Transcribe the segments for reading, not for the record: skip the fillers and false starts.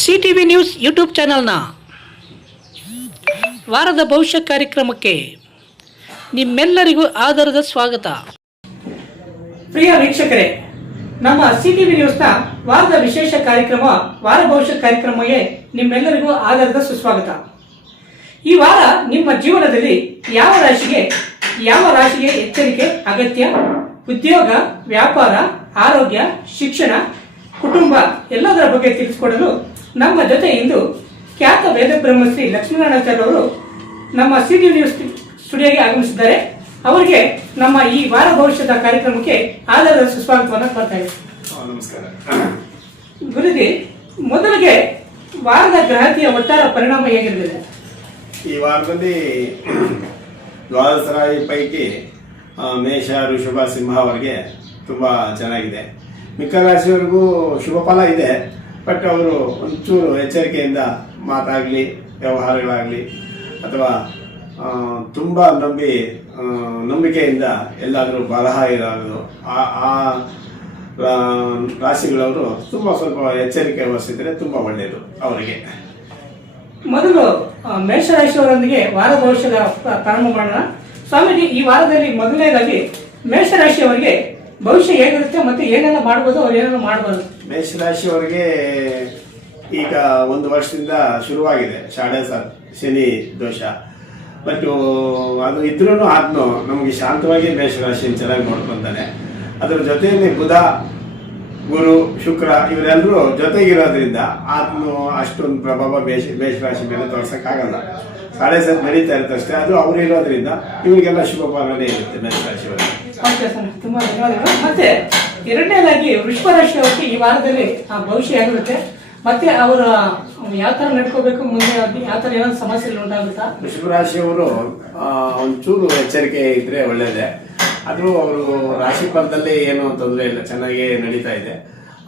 CTV news YouTube ಚಾನಲ್ನ ವಾರದ ಭವಿಷ್ಯ ಕಾರ್ಯಕ್ರಮಕ್ಕೆ ನಿಮ್ಮೆಲ್ಲರಿಗೂ ಆದರದ ಸ್ವಾಗತ. ಪ್ರಿಯ ವೀಕ್ಷಕರೇ, ನಮ್ಮ ಸಿಟಿವಿ ನ್ಯೂಸ್ನ ವಾರದ ವಿಶೇಷ ಕಾರ್ಯಕ್ರಮ ವಾರ ಭವಿಷ್ಯ ಕಾರ್ಯಕ್ರಮಕ್ಕೆ ನಿಮ್ಮೆಲ್ಲರಿಗೂ ಆದರದ ಸುಸ್ವಾಗತ. ಈ ವಾರ ನಿಮ್ಮ ಜೀವನದಲ್ಲಿ ಯಾವ ರಾಶಿಗೆ ಎಚ್ಚರಿಕೆ ಅಗತ್ಯ, ಉದ್ಯೋಗ, ವ್ಯಾಪಾರ, ಆರೋಗ್ಯ, ಶಿಕ್ಷಣ, ಕುಟುಂಬ ಎಲ್ಲದರ ಬಗ್ಗೆ ತಿಳಿಸಿಕೊಡಲು ನಮ್ಮ ಜೊತೆ ಇಂದು ಖ್ಯಾತ ವೇದ ಬ್ರಹ್ಮಶ್ರೀ ಲಕ್ಷ್ಮೀನಾರಾಯಣಾಚಾರ್ಯ ಅವರು ನಮ್ಮ ಸಿಟಿ ನ್ಯೂಸ್ ಸ್ಟುಡಿಯೋಗೆ ಆಗಮಿಸಿದ್ದಾರೆ. ಅವರಿಗೆ ನಮ್ಮ ಈ ವಾರ ಭವಿಷ್ಯದ ಕಾರ್ಯಕ್ರಮಕ್ಕೆ ಆಧಾರದ ಸುಸ್ವಾಗತವನ್ನು ಕೊಡ್ತಾ ಇದ್ದೀವಿ. ನಮಸ್ಕಾರ ಗುರುಜಿ, ಮೊದಲಿಗೆ ವಾರದ ಗ್ರಹತಿಯ ಒಟ್ಟಾರೆ ಪರಿಣಾಮ ಹೇಗಿರಲಿದೆ? ಈ ವಾರದಲ್ಲಿ ದ್ವಾದಶ ರಾಶಿ ಪೈಕಿ ಮೇಷ, ಋಷಭ, ಸಿಂಹ ಅವರಿಗೆ ತುಂಬ ಚೆನ್ನಾಗಿದೆ. ಮಿಕ್ಕ ರಾಶಿಯವರೆಗೂ ಶುಭ ಫಲ ಇದೆ. ಬಟ್ ಅವರು ಒಂಚೂರು ಎಚ್ಚರಿಕೆಯಿಂದ ಮಾತಾಗಲಿ, ವ್ಯವಹಾರಗಳಾಗಲಿ ಅಥವಾ ತುಂಬ ನಂಬಿಕೆಯಿಂದ ಎಲ್ಲಾದರೂ ಬರಹ ಇರೋದು ಆ ರಾಶಿಗಳವರು ಸ್ವಲ್ಪ ಎಚ್ಚರಿಕೆ ವಹಿಸಿದರೆ ತುಂಬ ಒಳ್ಳೆಯದು ಅವರಿಗೆ. ಮೊದಲು ಮೇಷರಾಶಿಯವರೊಂದಿಗೆ ವಾರ ಭವಿಷ್ಯದ ಪ್ರಾರಂಭ ಮಾಡೋಣ. ಸ್ವಾಮೀಜಿ, ಈ ವಾರದಲ್ಲಿ ಮೊದಲನೇದಾಗಿ ಮೇಷರಾಶಿಯವರಿಗೆ ಭವಿಷ್ಯ ಹೇಗಿರುತ್ತೆ ಮತ್ತೆ ಏನೆಲ್ಲ ಮಾಡ್ಬೋದು, ಅವ್ರು ಏನೆಲ್ಲ ಮಾಡಬಾರ್ದು? ಮೇಷರಾಶಿಯವರಿಗೆ ಈಗ ಒಂದು ವರ್ಷದಿಂದ ಶುರುವಾಗಿದೆ ಶನಿ ದೋಷ. ಬಟ್ ಅದು ಇದ್ರೂ ನಮಗೆ ಶಾಂತವಾಗಿ ಮೇಷರಾಶಿಯನ್ನು ಚೆನ್ನಾಗಿ ನೋಡ್ಕೊತಾನೆ. ಅದರ ಜೊತೆಯಲ್ಲಿ ಬುಧ, ಗುರು, ಶುಕ್ರ ಇವರೆಲ್ಲರೂ ಜೊತೆಗಿರೋದ್ರಿಂದ ಆತ್ಮ ಅಷ್ಟೊಂದು ಪ್ರಭಾವ ಮೇಷರಾಶಿ ಮೇಲೆ ತೋರ್ಸಕ್ಕಾಗಲ್ಲ. ನಡೀತಾ ಇರುತ್ತೆ ಅಷ್ಟೇ. ಅದು ಅವರು ಇರೋದ್ರಿಂದ ಇವರಿಗೆಲ್ಲ ಶುಭ ಫಲನೇ ಇರುತ್ತೆ ಮೇಷರಾಶಿಯವರಿಗೆ. ತುಂಬಾ ಧನ್ಯವಾದಗಳು. ಮತ್ತೆ ಎರಡನೇದಾಗಿ ವೃಷಭ ರಾಶಿಯವರಿಗೆ ಈ ವಾರದಲ್ಲಿ ಭವಿಷ್ಯ ಆಗಿರುತ್ತೆ, ಮತ್ತೆ ಅವರ ಯಾವ ತರ ನಡ್ಕೋಬೇಕು, ಮುಂದೆ ಯಾವ ತರ ಏನಾದ್ರು ಸಮಸ್ಯೆಗಳು ಉಂಟಾಗುತ್ತಾ? ವೃಷಭ ರಾಶಿಯವರು ಒಂಚೂರು ಎಚ್ಚರಿಕೆ ಇದ್ರೆ ಒಳ್ಳೇದೇ. ಆದರೂ ಅವರು ರಾಶಿ ಫಲದಲ್ಲಿ ಏನೂ ತೊಂದರೆ ಇಲ್ಲ, ಚೆನ್ನಾಗಿ ನಡೀತಾ ಇದೆ.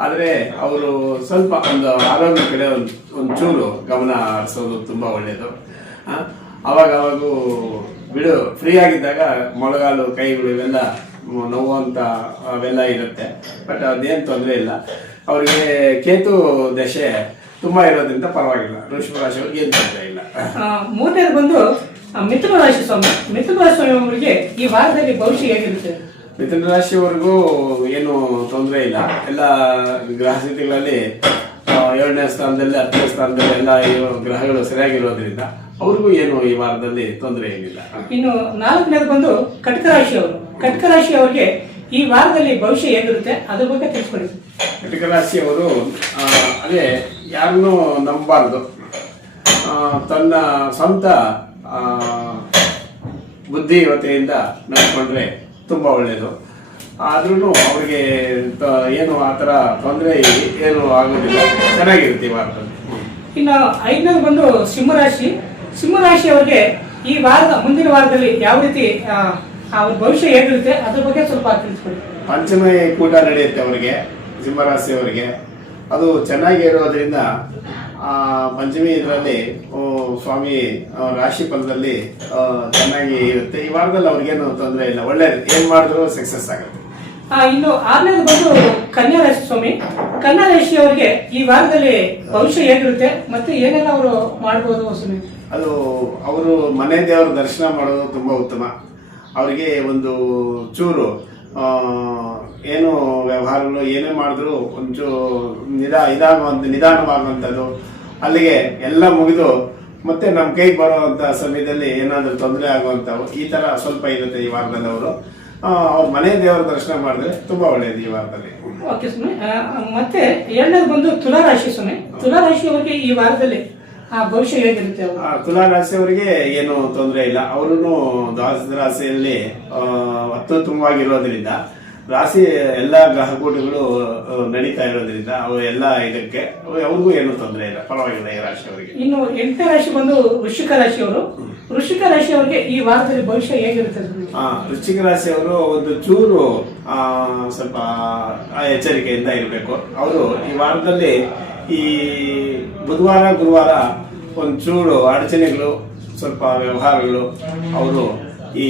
ಆದರೆ ಅವರು ಸ್ವಲ್ಪ ಒಂದು ಆರೋಗ್ಯ ಕಡೆ ಒಂಚೂರು ಗಮನ ಹರಿಸೋದು ತುಂಬ ಒಳ್ಳೆಯದು. ಅವಾಗೂ ಫ್ರೀ ಆಗಿದ್ದಾಗ ಮೊಳಗಾಲು, ಕೈಗಳು ಇವೆಲ್ಲ ನೋವುವಂಥ ಅವೆಲ್ಲ ಇರುತ್ತೆ. ಬಟ್ ಅದೇನು ತೊಂದರೆ ಇಲ್ಲ. ಅವರಿಗೆ ಕೇತು ದಶೆ ತುಂಬ ಇರೋದ್ರಿಂದ ಪರವಾಗಿಲ್ಲ. ವೃಷಭ ರಾಶಿಯವ್ರಿಗೆ ಏನು ತೊಂದರೆ ಇಲ್ಲ. ಮೂರನೇದು ಬಂದು ಮಿಥುನ ರಾಶಿ ಸ್ವಾಮಿ. ಮಿಥುನ ರಾಶಿ ಅವರಿಗೆ ಈ ವಾರದಲ್ಲಿ ಭವಿಷ್ಯ ಹೇಗಿರುತ್ತೆ? ಮಿಥುನ ರಾಶಿಯವರೆಗೂ ಏನು ತೊಂದರೆ ಇಲ್ಲ. ಎಲ್ಲ ಗ್ರಹ ಸ್ಥಿತಿಗಳಲ್ಲಿ 7ನೇ ಸ್ಥಾನದಲ್ಲಿ 10ನೇ ಸ್ಥಾನದಲ್ಲಿ ಎಲ್ಲ ಗ್ರಹಗಳು ಸರಿಯಾಗಿರೋದ್ರಿಂದ ಅವ್ರಿಗೂ ಏನು ಈ ವಾರದಲ್ಲಿ ತೊಂದರೆ ಏನಿಲ್ಲ. ಇನ್ನು 4ನೇದು ಬಂದು ಕಟಕ ರಾಶಿಯವರು. ಕಟಕ ರಾಶಿಯವರಿಗೆ ಈ ವಾರದಲ್ಲಿ ಭವಿಷ್ಯ ಹೇಗಿರುತ್ತೆ, ಅದ್ರ ಬಗ್ಗೆ ತಿಳಿಸ್ಕೊಡಿ. ಕಟಕ ರಾಶಿಯವರು ಅದೇ ಯಾರನ್ನೂ ನಂಬಬಾರ್ದು. ತನ್ನ ಸ್ವಂತ ಬುದ್ಧಿವತೆಯಿಂದ ನಡ್ಕೊಂಡ್ರೆ ತುಂಬ ಒಳ್ಳೆಯದು. ಆದ್ರೂ ಅವ್ರಿಗೆ ಏನು ಆ ಥರ ತೊಂದರೆ ಏನು ಆಗೋದಿಲ್ಲ, ಚೆನ್ನಾಗಿರುತ್ತೆ ಈ ವಾರದಲ್ಲಿ. ಇನ್ನು 5ನೇದು ಬಂದು ಸಿಂಹರಾಶಿ. ಸಿಂಹರಾಶಿಯವರಿಗೆ ಈ ವಾರದ ಮುಂದಿನ ವಾರದಲ್ಲಿ ಯಾವ ರೀತಿ ಅವ್ರ ಭವಿಷ್ಯ ಹೇಗಿರುತ್ತೆ ಅದ್ರ ಬಗ್ಗೆ ಸ್ವಲ್ಪ ತಿಳಿಸ್ಕೊಡಿ. ಪಂಚಮಿ ಕೂಟ ನಡೆಯುತ್ತೆ ಅವರಿಗೆ, ಸಿಂಹರಾಶಿಯವರಿಗೆ. ಅದು ಚೆನ್ನಾಗಿ ಇರೋದ್ರಿಂದ ಪಂಚಮಿ ಇದರಲ್ಲಿ ಸ್ವಾಮಿ ರಾಶಿ ಫಲದಲ್ಲಿ ಚೆನ್ನಾಗಿ ಇರುತ್ತೆ. ಈ ವಾರದಲ್ಲಿ ಅವ್ರಿಗೇನು ತೊಂದರೆ ಇಲ್ಲ, ಒಳ್ಳೇದು. ಏನು ಮಾಡಿದ್ರು ಸಕ್ಸಸ್ ಆಗುತ್ತೆ. ಇನ್ನು 6ನೇದು ಬಂದು ಕನ್ಯಾ ರಾಶಿ ಸ್ವಾಮಿ. ಕನ್ಯಾ ರಾಶಿಯವರಿಗೆ ಈ ವಾರದಲ್ಲಿ ಭವಿಷ್ಯ ಹೇಗಿರುತ್ತೆ ಮತ್ತೆ ಏನೆಲ್ಲ ಅವರು ಮಾಡ್ಬೋದು ಸ್ವಾಮಿ? ಅದು ಅವರು ಮನೆ ದೇವರ ದರ್ಶನ ಮಾಡೋದು ತುಂಬ ಉತ್ತಮ. ಅವರಿಗೆ ಒಂದು ಚೂರು ಏನು ವ್ಯವಹಾರಗಳು ಏನೇ ಮಾಡಿದ್ರು ಒಂಚೂರು ನಿಧಾನವಾಗುವಂಥದ್ದು, ಅಲ್ಲಿಗೆ ಎಲ್ಲ ಮುಗಿದು ಮತ್ತೆ ನಮ್ಮ ಕೈಗೆ ಬರುವಂಥ ಸಮಯದಲ್ಲಿ ಏನಾದರೂ ತೊಂದರೆ ಆಗುವಂಥವು ಈ ಥರ ಸ್ವಲ್ಪ ಇರುತ್ತೆ ಈ ವಾರದಲ್ಲಿ. ಅವರು ಅವ್ರ ಮನೆ ದೇವರ ದರ್ಶನ ಮಾಡಿದ್ರೆ ತುಂಬ ಒಳ್ಳೆಯದು ಈ ವಾರದಲ್ಲಿ. ಓಕೆ ಸ್ವಾಮಿ. ಮತ್ತೆ 7ನೇದು ಬಂದು ತುಲಾ ರಾಶಿ ಸ್ವಾಮಿ. ತುಲಾ ರಾಶಿಯವರಿಗೆ ಈ ವಾರದಲ್ಲಿ ಭವಿಷ್ಯ ಹೇಗಿರುತ್ತೆ? ತುಲಾ ರಾಶಿಯವರಿಗೆ ಏನು ತೊಂದರೆ ಇಲ್ಲ. ಅವರು ದ್ವಾದಶ ರಾಶಿಯಲ್ಲಿ ಅತ್ಯುತ್ತಮವಾಗಿರೋದ್ರಿಂದ ರಾಶಿ ಎಲ್ಲ ಗ್ರಹಕೂಟಗಳು ನಡೀತಾ ಇರೋದ್ರಿಂದ ಅವರು ಎಲ್ಲ ಇದಕ್ಕೆ ಅವ್ರಿಗೂ ಏನು ತೊಂದರೆ ಇಲ್ಲ, ಪರವಾಗಿಲ್ಲ ಈ ರಾಶಿಯವರಿಗೆ. ಇನ್ನು 8ನೇ ರಾಶಿ ಬಂದು ವೃಶ್ಚಿಕ ರಾಶಿಯವರು. ವೃಶ್ಚಿಕ ರಾಶಿಯವರಿಗೆ ಈ ವಾರದಲ್ಲಿ ಭವಿಷ್ಯ ಹೇಗಿರುತ್ತೆ? ವೃಶ್ಚಿಕ ರಾಶಿಯವರು ಒಂದು ಚೂರು ಸ್ವಲ್ಪ ಎಚ್ಚರಿಕೆಯಿಂದ ಇರಬೇಕು. ಅವರು ಈ ವಾರದಲ್ಲಿ ಈ ಬುಧವಾರ, ಗುರುವಾರ ಒಂಚೂರು ಅಡಚಣೆಗಳು, ಸ್ವಲ್ಪ ವ್ಯವಹಾರಗಳು ಅವರು ಈ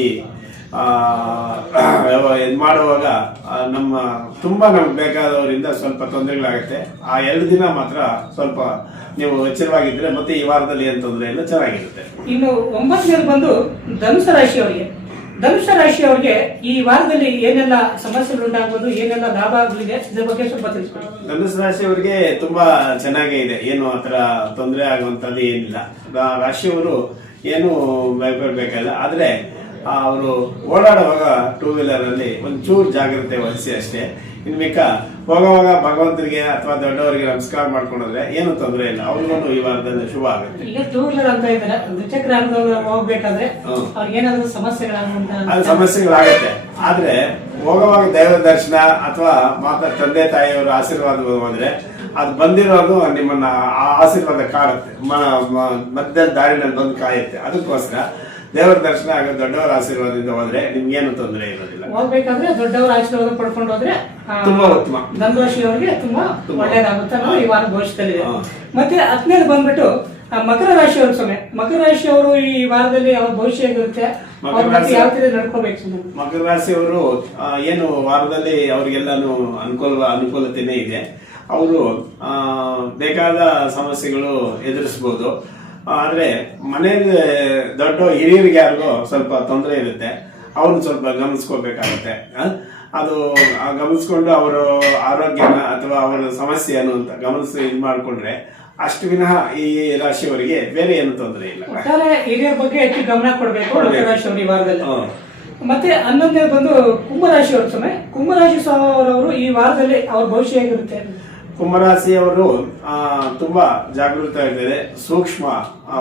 ಇದು ಮಾಡುವಾಗ ನಮ್ಮ ತುಂಬ ನಮ್ಗೆ ಬೇಕಾದವರಿಂದ ಸ್ವಲ್ಪ ತೊಂದರೆಗಳಾಗುತ್ತೆ. ಆ 2 ದಿನ ಮಾತ್ರ ಸ್ವಲ್ಪ ನೀವು ಎಚ್ಚರವಾಗಿದ್ರೆ ಮತ್ತೆ ಈ ವಾರದಲ್ಲಿ ಏನು ತೊಂದರೆ ಇಲ್ಲ, ಚೆನ್ನಾಗಿರುತ್ತೆ. ಇನ್ನು 9ನೇದು ಬಂದು ಧನುಷ ರಾಶಿಯವರಿಗೆ. ಧನುಷ ರಾಶಿಯವರಿಗೆ ಈ ವಾರದಲ್ಲಿ ಏನೆಲ್ಲ ಸಮಸ್ಯೆಗಳು ಉಂಟಾಗಬಹುದು, ಏನೆಲ್ಲ ಲಾಭ ಆಗಲಿದೆ, ಇದ್ರ ಬಗ್ಗೆ ಸ್ವಲ್ಪ ತಿಳಿಸ್ಕೊಡಿ. ಧನುಷ ರಾಶಿಯವರಿಗೆ ತುಂಬಾ ಚೆನ್ನಾಗೇ ಇದೆ, ಏನು ಆತರ ತೊಂದರೆ ಆಗುವಂತದ್ದು ಏನಿಲ್ಲ. ರಾಶಿಯವರು ಏನು ಭಯಪಡಬೇಕಲ್ಲ. ಆದ್ರೆ ಅವರು ಓಡಾಡುವಾಗ 2 ವೀಲರ್ ಅಲ್ಲಿ ಒಂಚೂರು ಜಾಗ್ರತೆ ವಹಿಸಿ ಅಷ್ಟೇ. ಇನ್ನು ಮಿಕ್ಕ ಹೋಗುವಾಗ ಭಗವಂತರಿಗೆ ಅಥವಾ ದೊಡ್ಡವರಿಗೆ ನಮಸ್ಕಾರ ಮಾಡ್ಕೊಂಡ್ರೆ ಏನು ತೊಂದರೆ ಇಲ್ಲ. ಅವ್ರಿಗೂ ಈ ವಾರದಲ್ಲಿ ಶುಭ ಆಗುತ್ತೆ. ಈಗ 2 ವೀಲರ್ ಅಂತ ಇದ್ದಾರೆ, ದ್ವಿಚಕ್ರ ಹೋಗ್ಬೇಕಾದ್ರೆ ಅವ್ರಿಗೆ ಏನಾದ್ರು ಸಮಸ್ಯೆಗಳಾಗುವಂತ ಸಮಸ್ಯೆಗಳಾಗುತ್ತೆ. ಆದ್ರೆ ಹೋಗುವಾಗ ದೈವ ದರ್ಶನ ಅಥವಾ ಮಾತಾ ತಂದೆ ತಾಯಿಯವರ ಆಶೀರ್ವಾದ ಹೋದ್ರೆ ಅದು ಬಂದಿರೋದು ನಿಮ್ಮನ್ನ ಆ ಆಶೀರ್ವಾದ ಕಾಡುತ್ತೆ, ಮಧ್ಯದ ದಾರಿನಲ್ಲಿ ಬಂದು ಕಾಯುತ್ತೆ. ಅದಕ್ಕೋಸ್ಕರ ದೇವರ ದರ್ಶನ ಆಗ ದೊಡ್ಡವರ ಆಶೀರ್ವಾದದಿಂದ ಹೋದ್ರೆ ನಿಮ್ಗೇನು ತೊಂದರೆ ಇರೋದಿಲ್ಲ. ಹೋಗ್ಬೇಕಾದ್ರೆ ದೊಡ್ಡವರ ಆಶೀರ್ವಾದ ಪಡ್ಕೊಂಡು ಹೋದ್ರೆ ತುಂಬಾ ಉತ್ತಮ. ಧನುರಾಶಿಯವರಿಗೆ ತುಂಬಾ ಒಳ್ಳೇದಾಗುತ್ತೆ ಅನ್ನೋದು ಈ ವಾರ ಭವಿಷ್ಯದಲ್ಲಿದೆ. ಮತ್ತೆ 10ನೇದು ಬಂದ್ಬಿಟ್ಟು ಮಕರ ರಾಶಿಯವರು ಸಮಯ. ಮಕರ ರಾಶಿಯವರು ಈ ವಾರದಲ್ಲಿ ಅವ್ರ ಭವಿಷ್ಯ ಹೇಗಿರುತ್ತೆ, ಯಾವ ರೀತಿ ನಡ್ಕೋಬೇಕು? ಮಕರ ರಾಶಿಯವರು ಏನು ವಾರದಲ್ಲಿ ಅವ್ರಿಗೆಲ್ಲಾನು ಅನುಕೂಲತೆನೇ ಇದೆ. ಅವರು ಬೇಕಾದ ಸಮಸ್ಯೆಗಳು ಎದುರಿಸಬಹುದು. ಆದ್ರೆ ಮನೆಯಲ್ಲಿ ದೊಡ್ಡ ಹಿರಿಯರಿಗೆ ಯಾರಿಗೂ ಸ್ವಲ್ಪ ತೊಂದರೆ ಇರುತ್ತೆ, ಅವ್ರನ್ನ ಸ್ವಲ್ಪ ಗಮನಿಸ್ಕೋಬೇಕಾಗತ್ತೆ. ಅದು ಗಮನಿಸ್ಕೊಂಡು ಅವರ ಆರೋಗ್ಯನ ಅಥವಾ ಅವರ ಸಮಸ್ಯೆಯನ್ನು ಅಂತ ಗಮನಿಸಿ ಇದು ಮಾಡ್ಕೊಂಡ್ರೆ ಅಷ್ಟು ವಿನಃ ಈ ರಾಶಿಯವರಿಗೆ ಬೇರೆ ಏನು ತೊಂದರೆ ಇಲ್ಲ. ಒಟ್ಟಾರೆ ಹಿರಿಯರ ಬಗ್ಗೆ ಹೆಚ್ಚು ಗಮನ ಕೊಡಬೇಕು ರಾಶಿಯವರು ಈ ವಾರದಲ್ಲಿ. ಮತ್ತೆ 11ನೇದು ಬಂದು ಕುಂಭರಾಶಿಯವರ ಸಮಯ. ಕುಂಭರಾಶಿ ಅವರು ಈ ವಾರದಲ್ಲಿ ಅವ್ರ ಭವಿಷ್ಯ ಹೇಗಿರುತ್ತೆ? ಕುಂಭರಾಶಿಯವರು ತುಂಬಾ ಜಾಗೃತ ಇರ್ತದೆ, ಸೂಕ್ಷ್ಮ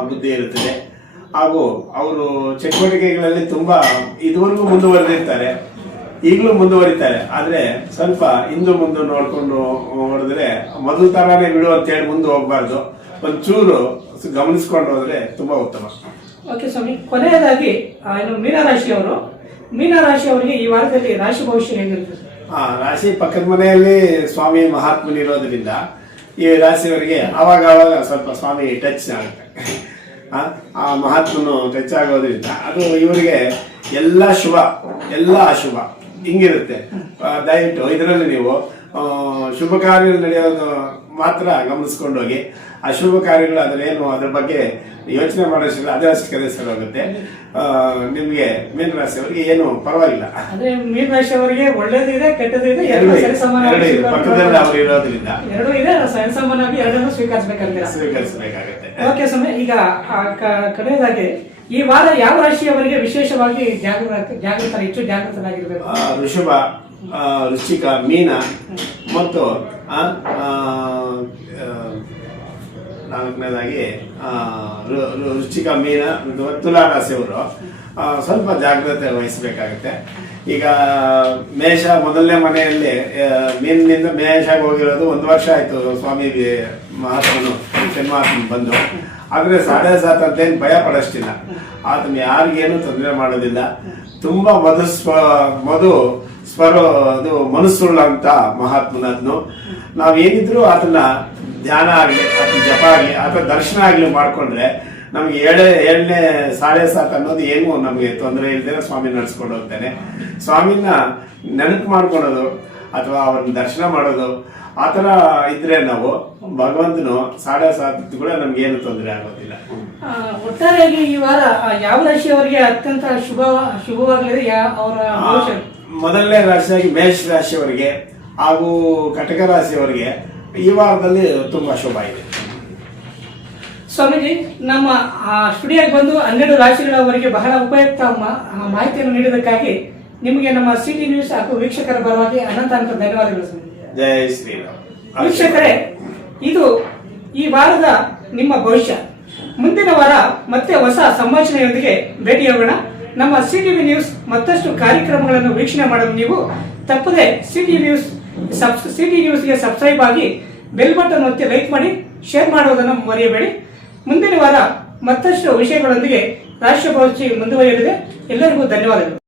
ಬುದ್ಧಿ ಇರುತ್ತದೆ, ಹಾಗೂ ಅವರು ಚಟುವಟಿಕೆಗಳಲ್ಲಿ ತುಂಬಾ ಇದುವರೆಗೂ ಮುಂದುವರೆದಿರ್ತಾರೆ, ಈಗಲೂ ಮುಂದುವರಿತಾರೆ. ಆದ್ರೆ ಸ್ವಲ್ಪ ಹಿಂದು ಮುಂದೆ ನೋಡ್ಕೊಂಡು ಹೊಡೆದ್ರೆ ಮೊದಲ ತರಾನೇ ಬಿಡು ಅಂತ ಹೇಳಿ ಮುಂದೆ ಹೋಗ್ಬಾರ್ದು, ಒಂಚೂರು ಗಮನಿಸ್ಕೊಂಡು ಹೋದ್ರೆ ತುಂಬಾ ಉತ್ತಮ. ಓಕೆ ಸ್ವಾಮಿ, ಕೊನೆಯದಾಗಿ ಮೀನರಾಶಿಯವರು. ಮೀನರಾಶಿಯವರಿಗೆ ಈ ವಾರದಲ್ಲಿ ರಾಶಿ ಭವಿಷ್ಯ ಹೇಗಿರ್ತದೆ? ರಾಶಿ ಪಕ್ಕದ ಮನೆಯಲ್ಲಿ ಸ್ವಾಮಿ ಮಹಾತ್ಮನಿರೋದ್ರಿಂದ ಈ ರಾಶಿಯವರಿಗೆ ಆವಾಗ ಸ್ವಲ್ಪ ಸ್ವಾಮಿ ಟಚ್ ಆಗುತ್ತೆ. ಆ ಮಹಾತ್ಮನು ಟಚ್ ಆಗೋದ್ರಿಂದ ಅದು ಇವರಿಗೆ ಎಲ್ಲ ಶುಭ ಎಲ್ಲ ಅಶುಭ ಹಿಂಗಿರುತ್ತೆ. ದಯವಿಟ್ಟು ಇದರಲ್ಲಿ ನೀವು ಶುಭ ಕಾರ್ಯ ನಡೆಯೋದು ಮಾತ್ರ ಗಮನಿಸ್ಕೊಂಡು ಹೋಗಿ. ಅಶುಭ ಕಾರ್ಯಗಳು ಅದ್ರೇನು ಅದ್ರ ಬಗ್ಗೆ ಯೋಚನೆ ಮಾಡೋಷ್ಟಿಲ್ಲ, ಅದೇ ಅಷ್ಟೇ ಸರ್ ಹೋಗುತ್ತೆ. ನಿಮ್ಗೆ ಮೀನರಾಶಿಯವರಿಗೆ ಏನು ಪರವಾಗಿಲ್ಲ. ಅಂದ್ರೆ ಮೀನರಾಶಿಯವರಿಗೆ ಒಳ್ಳೇದು ಇದೆ, ಕೆಟ್ಟದ್ದು ಇದೆ, ಪಕ್ಕದಲ್ಲಿ ಅವರು ಇರೋದ್ರಿಂದ ಎರಡೂ ಇದೆ, ಸರಿಸಮಾನವಾಗಿ ಎರಡನ್ನೂ ಸ್ವೀಕರಿಸಬೇಕಾಗುತ್ತೆ. ಓಕೆ ಸ್ವಾಮಿ, ಈಗ ಕಡೆಯದಾಗಿ ಈ ವಾರ ಯಾವ ರಾಶಿಯವರಿಗೆ ವಿಶೇಷವಾಗಿ ಹೆಚ್ಚು ಜಾಗೃತರಾಗಿರ್ಬೇಕು? ವೃಷಭ, ವೃಶ್ಚಿಕ, ಮೀನ ಮತ್ತು 4ನೇದಾಗಿ ವೃಶ್ಚಿಕ, ಮೀನ, ತುಲಾ ರಾಶಿಯವರು ಸ್ವಲ್ಪ ಜಾಗ್ರತೆ ವಹಿಸಬೇಕಾಗುತ್ತೆ. ಈಗ ಮೇಷ ಮೊದಲನೇ ಮನೆಯಲ್ಲಿ ಮೀನಿನಿಂದ ಮೇಷಾಗಿ ಹೋಗಿರೋದು 1 ವರ್ಷ ಆಯ್ತು. ಸ್ವಾಮಿ ಮಹಾತ್ಮನು ಜನ್ಮಾತ್ಮ ಬಂದು, ಆದ್ರೆ 7.5 ಅಂತೇನು ಭಯ ಪಡೋಷ್ಟಿಲ್ಲ. ಆತನ ಯಾರಿಗೇನು ತೊಂದರೆ ಮಾಡೋದಿಲ್ಲ. ತುಂಬಾ ಅದು ಮನಸ್ಸುಳ್ಳ ಅಂತ ಮಹಾತ್ಮನದ್ನು. ನಾವೇನಿದ್ರು ಆತನ ಧ್ಯಾನ ಆಗ್ಲಿ, ಆತನ ಜಪ ಆಗ್ಲಿ, ಆತನ ದರ್ಶನ ಆಗ್ಲಿ ಮಾಡ್ಕೊಂಡ್ರೆ ನಮ್ಗೆ 7.5 ಅನ್ನೋದು ಏನು ನಮ್ಗೆ ತೊಂದರೆ ಇಲ್ದೇನೆ ಸ್ವಾಮಿ ನಡ್ಸ್ಕೊಂಡು ಹೋಗ್ತಾನೆ. ಸ್ವಾಮಿನ ನೆನಪು ಮಾಡ್ಕೊಳೋದು ಅಥವಾ ಅವ್ರನ್ನ ದರ್ಶನ ಮಾಡೋದು ಆತರ ಇದ್ರೆ ನಾವು ಭಗವಂತನು 7.5 ಕೂಡ ನಮ್ಗೆ ಏನು ತೊಂದರೆ ಆಗೋದಿಲ್ಲ. ಒಟ್ಟಾರೆಯಾಗಿ ಈ ವಾರ ಯಾವ ರಾಶಿಯವರಿಗೆ ಅತ್ಯಂತ ಶುಭವಾಗಲಿದೆ? ಮೊದಲನೇ ರಾಶಿಯಾಗಿ ಮೇಷ ರಾಶಿಯವರಿಗೆ ಹಾಗೂ ಕಟಕ ರಾಶಿಯವರಿಗೆ ಈ ವಾರದಲ್ಲಿ ತುಂಬಾ ಶುಭ ಇದೆ. ಸ್ವಾಮೀಜಿ, ನಮ್ಮ ಸ್ಟುಡಿಯೋಗೆ ಬಂದು 12 ರಾಶಿಗಳವರೆಗೆ ಬಹಳ ಉಪಯುಕ್ತ ಮಾಹಿತಿಯನ್ನು ನೀಡಿದ್ದಕ್ಕಾಗಿ ನಿಮಗೆ ನಮ್ಮ ಸಿಟಿ ನ್ಯೂಸ್ ಹಾಗೂ ವೀಕ್ಷಕರ ಪರವಾಗಿ ಅನಂತ ಧನ್ಯವಾದಗಳು. ಜೈ ಶ್ರೀರಾಮ್. ವೀಕ್ಷಕರೇ, ಇದು ಈ ವಾರದ ನಿಮ್ಮ ಭವಿಷ್ಯ. ಮುಂದಿನ ವಾರ ಮತ್ತೆ ಹೊಸ ಸಂಭಾಷಣೆಯೊಂದಿಗೆ ಭೇಟಿಯಾಗೋಣ. ನಮ್ಮ ಸಿಟಿವಿ ನ್ಯೂಸ್ ಮತ್ತಷ್ಟು ಕಾರ್ಯಕ್ರಮಗಳನ್ನು ವೀಕ್ಷಣೆ ಮಾಡಲು ನೀವು ತಪ್ಪದೆ ಸಿಟಿ ನ್ಯೂಸ್ಗೆ ಸಬ್ಸ್ಕ್ರೈಬ್ ಆಗಿ ಬೆಲ್ ಬಟನ್ ಒತ್ತಿ ಲೈಕ್ ಮಾಡಿ, ಶೇರ್ ಮಾಡುವುದನ್ನು ಮರೆಯಬೇಡಿ. ಮುಂದಿನ ವಾರ ಮತ್ತಷ್ಟು ವಿಷಯಗಳೊಂದಿಗೆ ರಾಷ್ಟ್ರ ಭವಿಷ್ಯ ಮುಂದುವರಿಯಲಿದೆ. ಎಲ್ಲರಿಗೂ ಧನ್ಯವಾದಗಳು.